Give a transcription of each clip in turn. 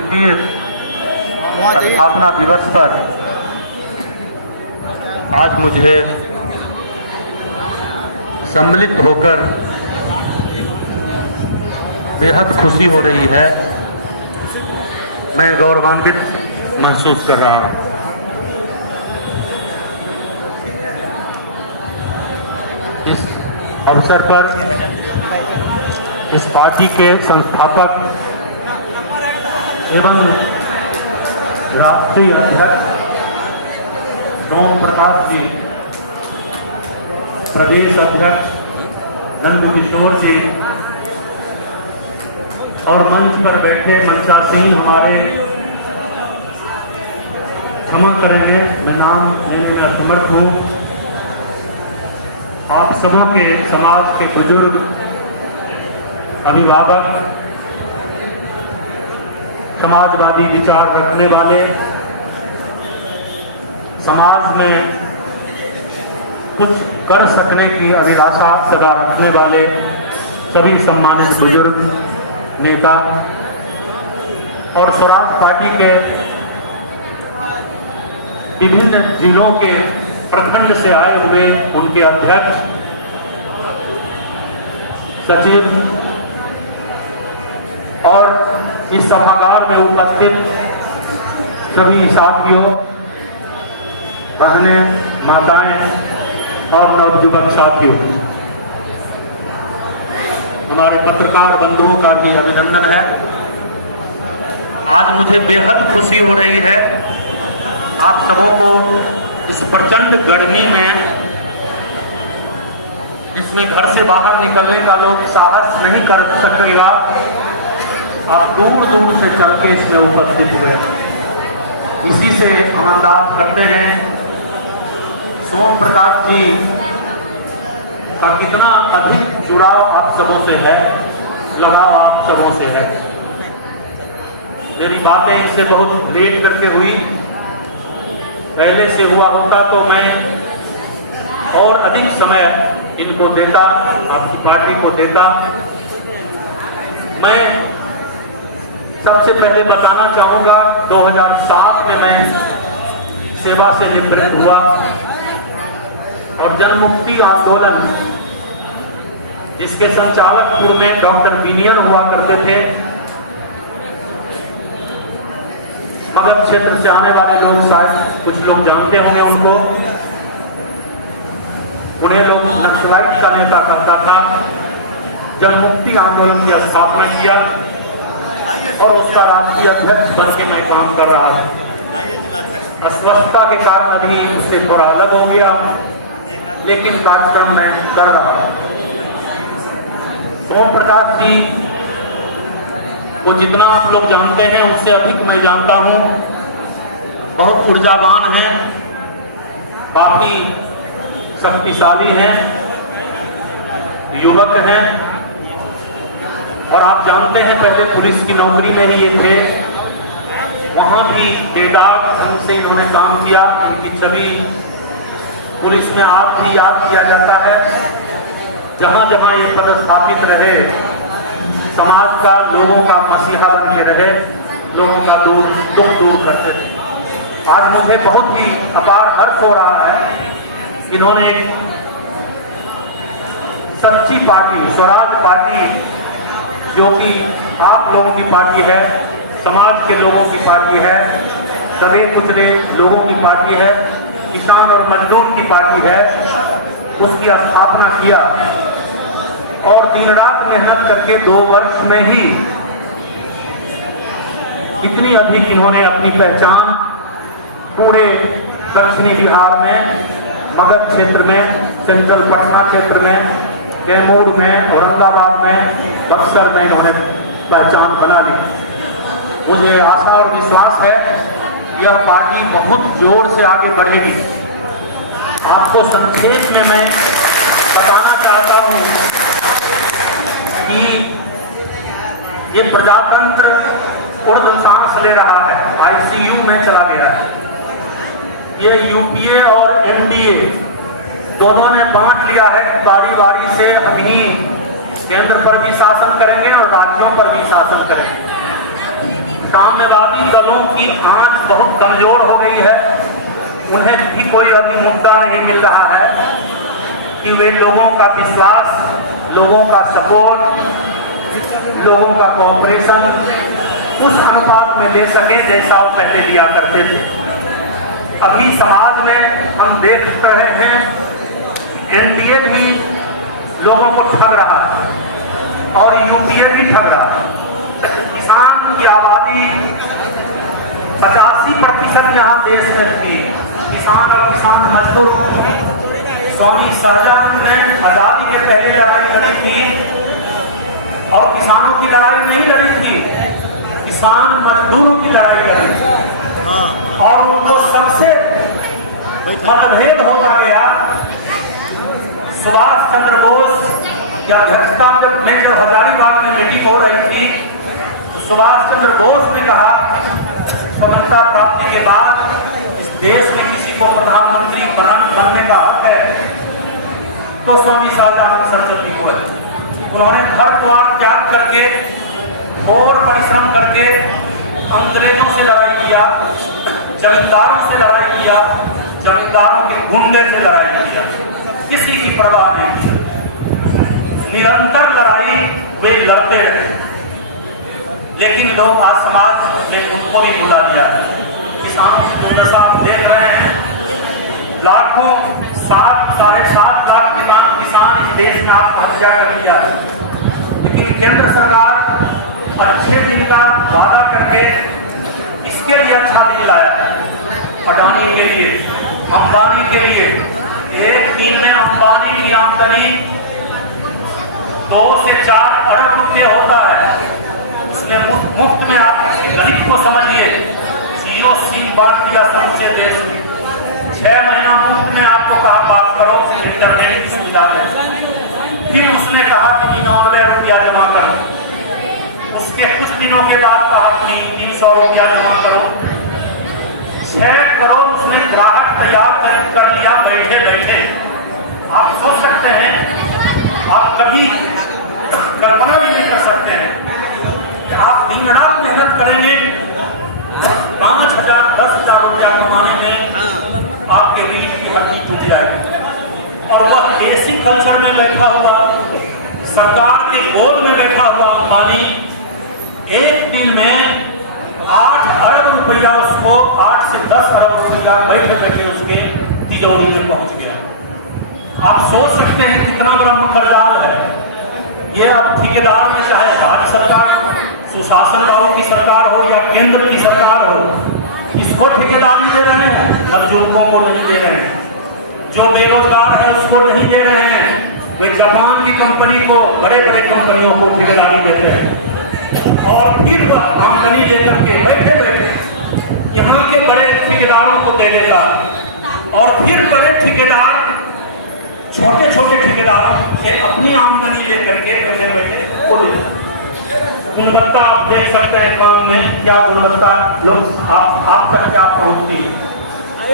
द्वितीय स्थापना दिवस पर आज मुझे सम्मिलित होकर बेहद खुशी हो रही है। मैं गौरवान्वित महसूस कर रहा हूँ। इस अवसर पर इस पार्टी के संस्थापक एवं राष्ट्रीय अध्यक्ष सोम प्रकाश जी, प्रदेश अध्यक्ष नंद किशोर जी और मंच पर बैठे मंचासीन हमारे, क्षमा करेंगे मैं नाम लेने में असमर्थ हूँ, आप सबों के समाज के बुजुर्ग, अभिभावक, समाजवादी विचार रखने वाले, समाज में कुछ कर सकने की अभिलाषा सदा रखने वाले सभी सम्मानित बुजुर्ग नेता और स्वराज पार्टी के विभिन्न जिलों के प्रखंड से आए हुए उनके अध्यक्ष, सचिव और इस सभागार में उपस्थित सभी साथियों, बहनें, माताएं और नवयुवक साथियों, हमारे पत्रकार बंधुओं का भी अभिनंदन है। आज मुझे बेहद खुशी हो रही है आप सबों को इस प्रचंड गर्मी में, जिसमें घर से बाहर निकलने का लोग साहस नहीं कर सकेगा, आप दूर दूर से चल के इसमें उपस्थित हुए। इसी से हम अंदाज करते हैं सोम प्रकाश जी का कितना अधिक जुड़ाव आप सबों से है, लगाव आप सबों से है। मेरी बातें इनसे बहुत लेट करके हुई, पहले से हुआ होता तो मैं और अधिक समय इनको देता, आपकी पार्टी को देता। मैं सबसे पहले बताना चाहूँगा 2007 में मैं सेवा से निवृत्त हुआ और जनमुक्ति आंदोलन, जिसके संचालकपुर में डॉक्टर विनियन हुआ करते थे, मगध क्षेत्र से आने वाले लोग शायद कुछ लोग जानते होंगे उनको, उन्हें लोग नक्सलाइट का नेता कहता था। जनमुक्ति आंदोलन की स्थापना किया और उसका राष्ट्रीय अध्यक्ष बन के मैं काम कर रहा था। अस्वस्थता के कारण अभी उससे थोड़ा अलग हो गया, लेकिन कार्यक्रम मैं कर रहा। सोम प्रकाश जी को जितना आप लोग जानते हैं उससे अधिक मैं जानता हूं। बहुत ऊर्जावान हैं, काफी शक्तिशाली हैं, युवक हैं और आप जानते हैं पहले पुलिस की नौकरी में ही ये थे। वहां भी बेदाग ढंग से इन्होंने काम किया। इनकी छवि पुलिस में आज भी याद किया जाता है। जहां जहां ये पदस्थापित रहे, समाज का, लोगों का मसीहा बन के रहे, लोगों का दुख दूर करते थे। आज मुझे बहुत ही अपार हर्ष हो रहा है, इन्होंने एक सच्ची पार्टी, स्वराज पार्टी, जो कि आप लोगों की पार्टी है, समाज के लोगों की पार्टी है, दबे कुचले लोगों की पार्टी है, किसान और मजदूर की पार्टी है, उसकी स्थापना किया और दिन रात मेहनत करके 2 वर्ष में ही इतनी अधिक इन्होंने अपनी पहचान पूरे दक्षिणी बिहार में, मगध क्षेत्र में, सेंट्रल पटना क्षेत्र में, कैमूर में, औरंगाबाद में, बक्सर में इन्होंने पहचान बना ली। मुझे आशा और विश्वास है यह पार्टी बहुत जोर से आगे बढ़ेगी। आपको संक्षेप में मैं बताना चाहता हूं कि ये प्रजातंत्र उर्द सांस ले रहा है, आईसीयू में चला गया है। ये यूपीए और एनडीए दोनों ने बांट लिया है, बारी बारी से हम ही केंद्र पर भी शासन करेंगे और राज्यों पर भी शासन करेंगे। साम्यवादी दलों की आंच बहुत कमजोर हो गई है। उन्हें भी कोई अभी मुद्दा नहीं मिल रहा है कि वे लोगों का विश्वास, लोगों का सपोर्ट, लोगों का कोऑपरेशन उस अनुपात में ले सके जैसा वो पहले दिया करते थे। अभी समाज में हम देख रहे हैं एनडीए भी लोगों को ठग रहा है और यूपीए भी ठग रहा है। किसान की आबादी 85% यहाँ देश में थी। किसान और किसान मजदूर, स्वामी सहजानंद ने आजादी के पहले लड़ाई लड़ी थी और किसानों की लड़ाई नहीं लड़ी थी, किसान मजदूरों की लड़ाई लड़ी थी और उनको सबसे मतभेद होता गया। सुभाष चंद्र बोस की अध्यक्षता में जब हजारीबाग में मीटिंग हो रही थी तो सुभाष चंद्र बोस ने कहा स्वतंत्रता प्राप्ति के बाद इस देश में किसी को प्रधानमंत्री बनने का हक है तो स्वामी सहजानंद सरस्वती को है। उन्होंने घर द्वार त्याग करके और परिश्रम करके अंग्रेजों से लड़ाई किया, जमींदारों से लड़ाई किया, जमींदारों के गुंडे से लड़ाई किया, किसी की परवाह नहीं किया। निरंतर लड़ाई वे लड़ते रहे, लेकिन लोग आज समाज में उनको भी भुला दिया। किसानों की दुर्दशा आप देख रहे हैं। लाखों 7.5 लाख किसान इस देश में आत्महत्या कर दिया, लेकिन केंद्र सरकार अच्छे दिन का वादा करके इसके लिए अच्छा दिन लाया। अडानी के लिए, अंबानी के लिए एक दिन में अंबानी की आमदनी 2 से 4 अरब रुपये होता है। उसने मुफ्त में आप इसके गणित को समझिए, जियो सिम बांट दिया समूचे देश में। 6 महीना मुफ्त में आपको कहा बात करो इंटरनेट की सुविधा में। फिर उसने कहा कि 99 रुपया जमा करो। उसके कुछ दिनों के बाद कहा कि 300 रुपया जमा करो। 6 करोड़ उसने ग्राहक तैयार कर लिया बैठे बैठे। आप सोच सकते हैं, आप कभी कल्पना भी नहीं कर सकते हैं कि आप दिन रात मेहनत करेंगे, 5,000 10,000 रुपया कमाने में आपके रीढ़ की हड्डी टूट जाएगी। और वह एसी कल्चर में बैठा हुआ, सरकार के गोद में बैठा हुआ अंबानी एक दिन में 8 अरब रुपया, उसको 8 से 10 अरब रुपया बैठे बैठे उसके तिजोरी में पहुंच गया। आप सोच सकते हैं कितना बड़ा मकरजाल है ये। अब ठेकेदार में चाहे राज्य सरकार, सुशासन बाबू की सरकार हो या केंद्र की सरकार हो, इसको ठेकेदार दे रहे हैं, मजदूरों को नहीं दे रहे हैं। जो बेरोजगार है उसको नहीं दे रहे हैं। वे जापान की कंपनी को, बड़े बड़े कंपनियों को ठेकेदारी देते हैं और फिर वह आमदनी लेकर के बैठे बैठे यहाँ के बड़े ठेकेदारों को दे देता और फिर बड़े ठेकेदार छोटे छोटे ठेकेदारों से अपनी आमदनी लेकर के बैठे बैठे को दे देता। गुणवत्ता आप देख सकते हैं काम में, क्या गुणवत्ता लोग आप तक क्या पहुंचती है।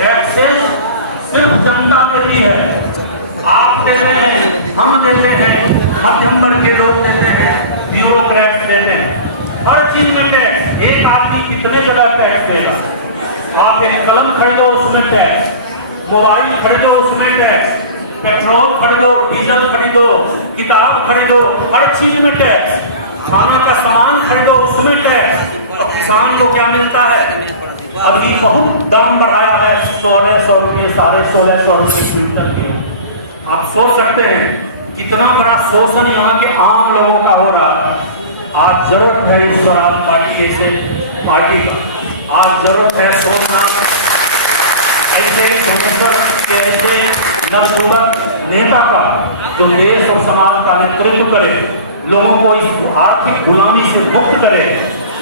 टैक्सेस सिर्फ जनता देती है, आप देते हैं, हम देते हैं, मध्यम वर्ग के लोग देते हैं, ब्यूरोक्रेट्स देते हैं। हर चीज में टैक्स। एक आदमी कितने जगह टैक्स देगा? आप एक कलम खरीदो उसमें टैक्स, मोबाइल खरीदो उसमें टैक्स, पेट्रोल खरीदो, डीजल खरीदो, किताब खरीदो, हर चीज में टैक्स। खाना का सामान खरीदो उसमें टैक्स। और किसान को क्या मिलता है? अभी बहुत दाम बढ़ाया है, 1,600 रुपये, 1,650 रुपये क्विंटल की। आप सोच सकते हैं कितना बड़ा शोषण यहाँ के आम लोगों का हो रहा है। आज जरूरत है इस स्वराज पार्टी ऐसे पार्टी का, आज जरूरत है सोचना ऐसे ऐसे नवयुवक नेता का जो देश और समाज का नेतृत्व करे, लोगों को इस आर्थिक गुलामी से मुक्त करे।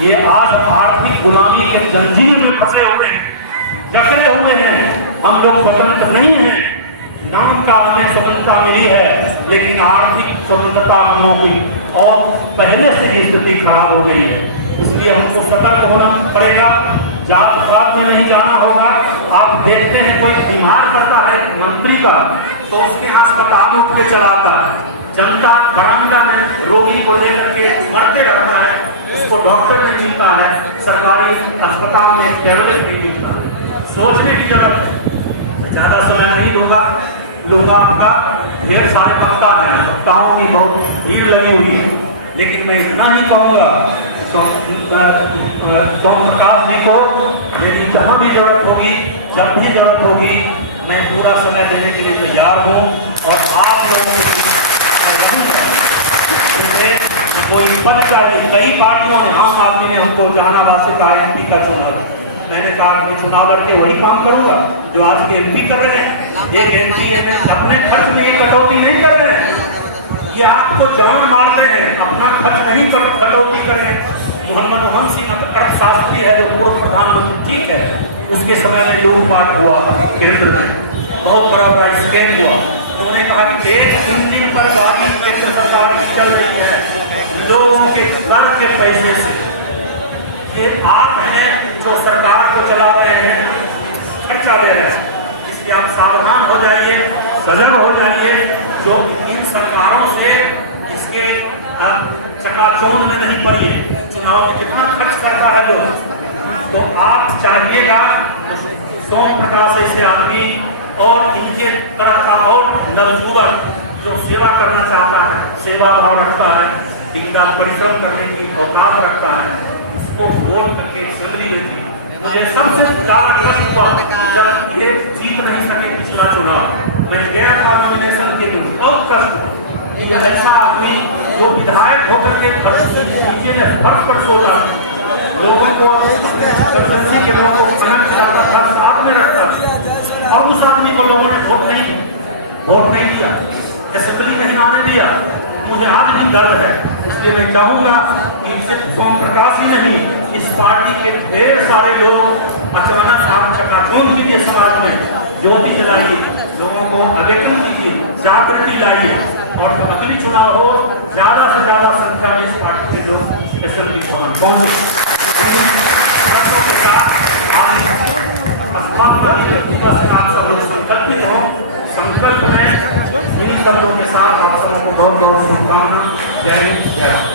ये आज हम आर्थिक गुलामी के जंजीर में फंसे हुए हैं, जकड़े हुए हैं। हम लोग स्वतंत्र नहीं हैं, नाम का हमें स्वतंत्रता मिली है, लेकिन आर्थिक स्वतंत्रता हम की और पहले से ही स्थिति खराब हो गई है। इसलिए हमको सतर्क होना पड़ेगा, जात पात में नहीं जाना होगा। आप देखते हैं कोई बीमार करता है मंत्री का तो उसके यहाँ अस्पतालों के चलाता है, जनता बरामदा में रोगी को लेकर के मरते रहता है, उसको डॉक्टर नहीं मिलता है। सरकारी अस्पताल में टैबलेट नहीं मिलता। सोचने की जरूरत है। ज्यादा समय नहीं लूंगा आपका। ढेर सारे वक्ता हैं, वक्ताओं की बहुत भीड़ लगी हुई है, लेकिन मैं इतना ही कहूँगा सोम प्रकाश जी को यदि जहाँ भी जरूरत होगी, जब भी जरूरत होगी, मैं पूरा समय देने के लिए तैयार हूँ। और आप लोगों कोई पद चाहिए। कई पार्टियों ने, आम आदमी ने हमको जहानाबाद से कहा MP का चुनाव। मैंने कहा मैं चुनाव लड़के वही काम करूंगा जो आज के MP कर रहे हैं। एक MP में अपने खर्च में ये कटौती नहीं कर रहे हैं, ये आपको जान मार रहे हैं। अपना खर्च नहीं कटौती करें। मनमोहन सिंह अर्थशास्त्री है जो पूर्व प्रधानमंत्री, ठीक है, उसके समय में लूटपाट हुआ, केंद्र में बहुत बड़ा स्कैम हुआ। उन्होंने कहा कि एक इंजन पर गाड़ी केंद्र सरकार की चल रही है लोगों के कर के पैसे से। ये आप हैं जो सरकार को चला रहे हैं, खर्चा दे रहे हैं। इसलिए आप सावधान हो जाइए, सजग हो जाइए। जो इन सरकारों से इसके चकाचौंध में नहीं पड़िए। चुनाव में कितना खर्च करता है लोग, तो आप चाहिएगा सोम प्रकाश ऐसे आदमी और इनके तरह का और नवयुवक जो सेवा करना चाहता है, सेवा भाव रखता है, दिन रात परिश्रम करने की औकात रखता है, उसको वोट करके असेंबली में दी। मुझे सबसे ज्यादा कष्ट हुआ जब ये जीत नहीं सके पिछला चुनाव। मैं गया था नॉमिनेशन के लिए, बहुत कष्ट। ऐसा आदमी जो विधायक होकर के नीचे में फर्श पर सोता, लोगों को एमरजेंसी के लोगों को खाना खिलाता था, साथ में रखता, और उस आदमी को लोगों ने वोट नहीं दिया, असेंबली नहीं आने दिया। मुझे आज भी दर्द है। इसलिए मैं चाहूंगा कि सिर्फ सोम प्रकाश ही नहीं, इस पार्टी के ढेर सारे लोग अचानक आप चकाचौंध कीजिए, समाज में ज्योति जलाइए, लोगों को अवेकन कीजिए, जागृति लाइए, और जब अगली चुनाव हो ज्यादा से ज्यादा संख्या में इस पार्टी के लोग असेंबली भवन पहुंचे। आप सब लोग संकल्पित हो, संकल्प में इन्हीं शब्दों के साथ आप सबों को बहुत बहुत शुभकामना। जय हिंद, जय राम।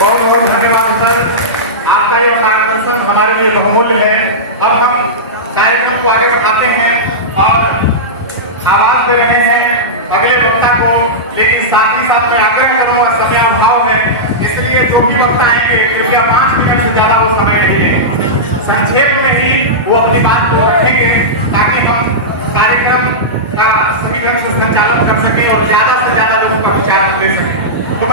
बहुत बहुत धन्यवाद सर, आपका ये मार्गदर्शन हमारे लिए बहुमूल्य है। अब हम कार्यक्रम को आगे बढ़ाते हैं और आवाज दे रहे हैं अगले वक्ता को, लेकिन साथ ही साथ मैं आग्रह करूंगा समय अभाव में, इसलिए जो भी वक्ता आएंगे कृपया 5 मिनट से ज्यादा वो समय नहीं लें। संक्षेप में ही वो अपनी बात को रखेंगे ताकि हम कार्यक्रम का सही ढंग से संचालन कर सकें और ज्यादा से ज्यादा लोगों का विचार ले सकें।